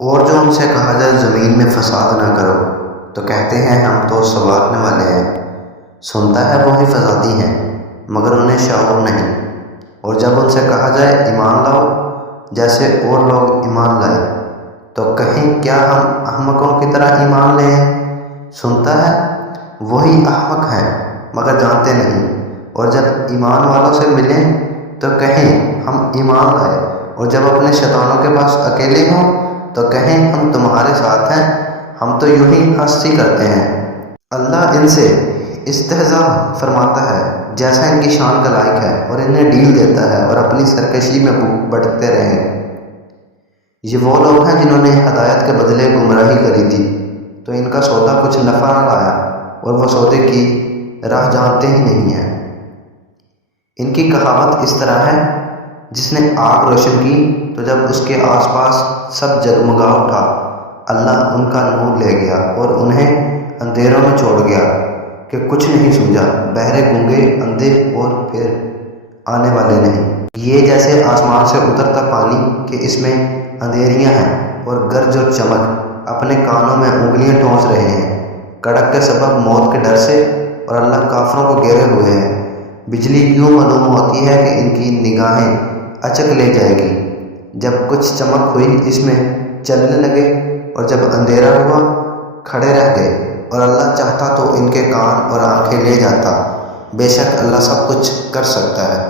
اور جو ان سے کہا جائے زمین میں فساد نہ کرو تو کہتے ہیں ہم تو سنوارنے والے ہیں۔ سنتا ہے وہی فسادی ہیں مگر انہیں شعور نہیں۔ اور جب ان سے کہا جائے ایمان لاؤ جیسے اور لوگ ایمان لائے تو کہیں کیا ہم احمقوں کی طرح ایمان لے ہیں۔ سنتا ہے وہی احمق ہیں مگر جانتے نہیں۔ اور جب ایمان والوں سے ملیں تو کہیں ہم ایمان لائے، اور جب اپنے شیطانوں کے پاس اکیلے ہوں تو کہیں ہم تمہارے ساتھ ہیں، ہم تو یوں ہی ہستی کرتے ہیں۔ اللہ ان سے استہزاء فرماتا ہے جیسا ان کی شان کا لائق ہے، اور انہیں ڈھیل دیتا ہے اور اپنی سرکشی میں بڑھتے رہیں۔ یہ وہ لوگ ہیں جنہوں نے ہدایت کے بدلے گمراہی کری تھی تو ان کا سودا کچھ نفع نہ لایا، اور وہ سودے کی راہ جانتے ہی نہیں ہیں۔ ان کی کہاوت اس طرح ہے، جس نے آگ روشن کی تو جب اس کے آس پاس سب جگمگا اٹھا، اللہ ان کا نور لے گیا اور انہیں اندھیروں میں چھوڑ گیا کہ کچھ نہیں سمجھا، بہرے گونگے اندھے اور پھر آنے والے نہیں۔ یہ جیسے آسمان سے اترتا پانی کہ اس میں اندھیریاں ہیں، اور گرج اور چمک اپنے کانوں میں انگلیاں ٹھونس رہے ہیں، کڑک کے سبب موت کے ڈر سے، اور اللہ کافروں کو گھیرے ہوئے ہیں۔ بجلی یوں معلوم ہوتی ہے کہ ان کی نگاہیں اچک لے جائے گی۔ جب کچھ چمک ہوئی اس میں چلنے لگے، اور جب اندھیرا ہوا کھڑے رہ گئے، اور اللہ چاہتا تو ان کے کان اور آنکھیں لے جاتا۔ بے شک اللہ سب کچھ کر سکتا ہے۔